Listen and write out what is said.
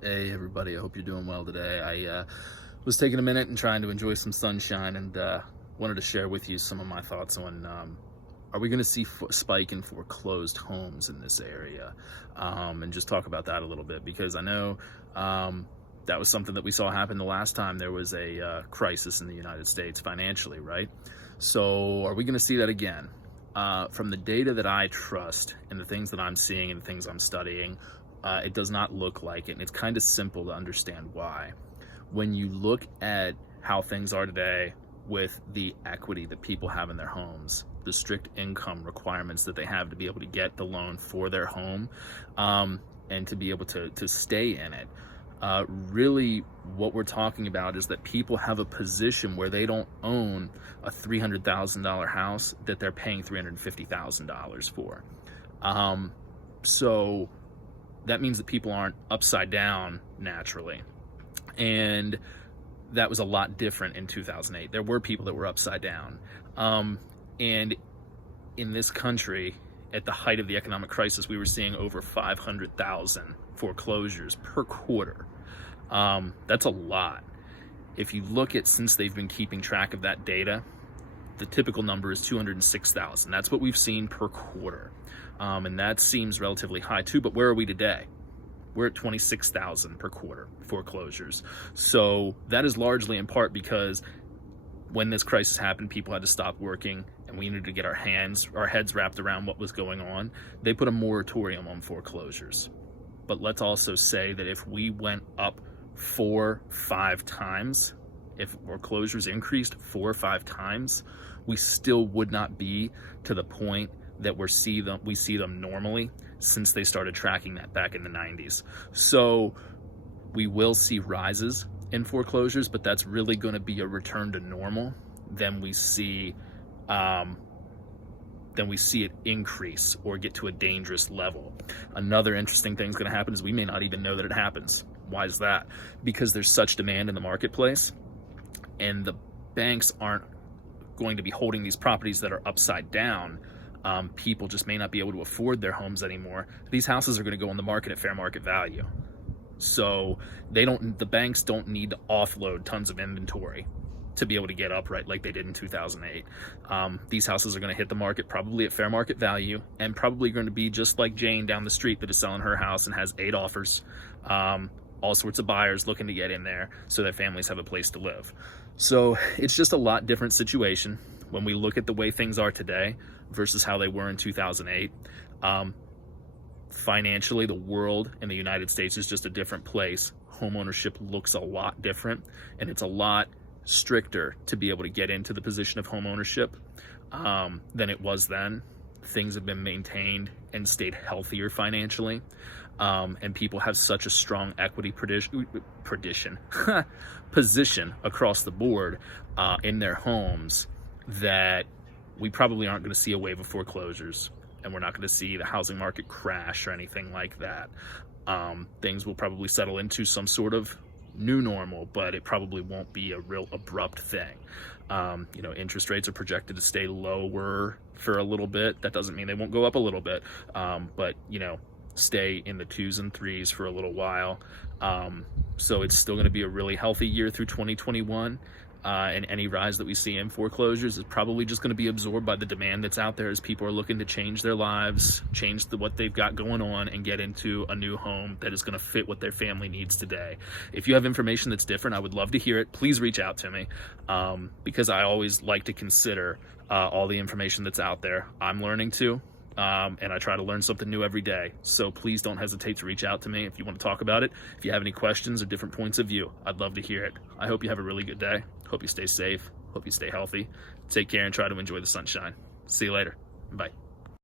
Hey everybody, I hope you're doing well today. I was taking a minute and trying to enjoy some sunshine and wanted to share with you some of my thoughts on are we going to see spike in foreclosed homes in this area, and just talk about that a little bit because I know that was something that we saw happen the last time there was a crisis in the United States financially, right? So are we going to see that again? From the data that I trust and the things that I'm seeing and the things I'm studying, it does not look like it, and it's kind of simple to understand why. When you look at how things are today with the equity that people have in their homes, the strict income requirements that they have to be able to get the loan for their home, and to be able to stay in it, really what we're talking about is that people have a position where they don't own a $300,000 house that they're paying $350,000 for. So that means that people aren't upside down naturally. And that was a lot different in 2008. There were people that were upside down. And in this country, at the height of the economic crisis, we were seeing over 500,000 foreclosures per quarter. That's a lot. If you look at, since they've been keeping track of that data, the typical number is 206,000. That's what we've seen per quarter. And that seems relatively high too, but where are we today? We're at 26,000 per quarter foreclosures. So that is largely in part because when this crisis happened, people had to stop working and we needed to get our heads wrapped around what was going on. They put a moratorium on foreclosures. But let's also say that if we went up 4-5 times, if foreclosures increased 4 or 5 times, we still would not be to the point that we see them normally since they started tracking that back in the 90s. So we will see rises in foreclosures, but that's really going to be a return to normal. Then we see it increase or get to a dangerous level. Another interesting thing that's going to happen is we may not even know that it happens. Why is that? Because there's such demand in the marketplace, and the banks aren't going to be holding these properties that are upside down. People just may not be able to afford their homes anymore. These houses are going to go on the market at fair market value. So the banks don't need to offload tons of inventory to be able to get upright like they did in 2008. These houses are going to hit the market probably at fair market value, and probably going to be just like Jane down the street that is selling her house and has 8 offers. All sorts of buyers looking to get in there so that families have a place to live. So it's just a lot different situation when we look at the way things are today versus how they were in 2008. Financially, the world and the United States is just a different place. Homeownership looks a lot different, and it's a lot stricter to be able to get into the position of homeownership than it was then. Things have been maintained and stayed healthier financially, and people have such a strong equity position across the board in their homes that we probably aren't going to see a wave of foreclosures, and we're not going to see the housing market crash or anything like that. Things will probably settle into some sort of new normal, but it probably won't be a real abrupt thing. Interest rates are projected to stay lower for a little bit. That doesn't mean they won't go up a little bit, but stay in the 2s and 3s for a little while. So it's still going to be a really healthy year through 2021. And any rise that we see in foreclosures is probably just going to be absorbed by the demand that's out there as people are looking to change their lives, change what they've got going on, and get into a new home that is going to fit what their family needs today. If you have information that's different, I would love to hear it. Please reach out to me, because I always like to consider all the information that's out there. I'm learning too. And I try to learn something new every day. So please don't hesitate to reach out to me if you want to talk about it. If you have any questions or different points of view, I'd love to hear it. I hope you have a really good day. Hope you stay safe. Hope you stay healthy. Take care and try to enjoy the sunshine. See you later. Bye.